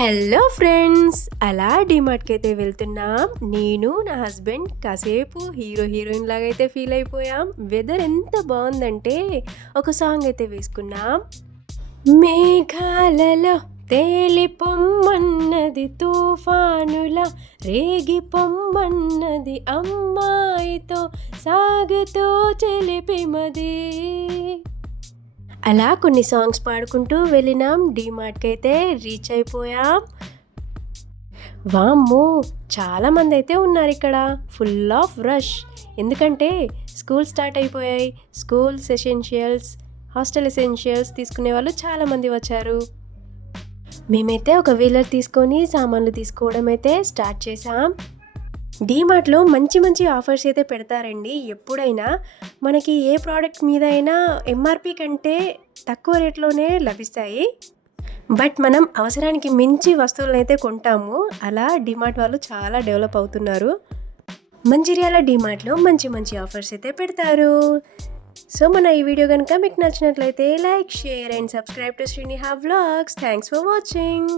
Hello friends అలా డిమార్ట్కి అయితే వెళ్తున్నాం. నేను నా హస్బెండ్ కాసేపు హీరో హీరోయిన్ లాగా అయితే ఫీల్ అయిపోయాం. వెదర్ ఎంత బాగుందంటే ఒక సాంగ్ అయితే వేసుకున్నాం. మేఘాలలో తేలి పొమ్మన్నది తుఫానుల రేగి పొమ్మన్నది అమ్మాయితో సాగుతో చెలిపిమది అలా కొన్ని సాంగ్స్ పాడుకుంటూ వెళ్ళినాం. డీమార్ట్కి అయితే రీచ్ అయిపోయాం. వామ్మో చాలామంది అయితే ఉన్నారు ఇక్కడ. ఫుల్ ఆఫ్ రష్ ఎందుకంటే స్కూల్ స్టార్ట్ అయిపోయాయి. స్కూల్స్ ఎసెన్షియల్స్ హాస్టల్ ఎసెన్షియల్స్ తీసుకునే వాళ్ళు చాలామంది వచ్చారు. మేమైతే ఒక వీలర్ తీసుకొని సామాన్లు తీసుకోవడం అయితే స్టార్ట్ చేసాం డీమార్ట్లో మంచి మంచి ఆఫర్స్ అయితే పెడతారండి. ఎప్పుడైనా మనకి ఏ ప్రోడక్ట్ మీద అయినా ఎంఆర్పి కంటే తక్కువ రేట్లోనే లభిస్తాయి. బట్ మనం అవసరానికి మించి వస్తువులను అయితే కొంటాము. అలా డిమార్ట్ వాళ్ళు చాలా డెవలప్ అవుతున్నారు. మంచిర్యాల డిమార్ట్లో మంచి మంచి ఆఫర్స్ అయితే పెడతారు. సో మన ఈ వీడియో కనుక మీకు నచ్చినట్లయితే like share and subscribe to Sriniha vlogs. Thanks for watching.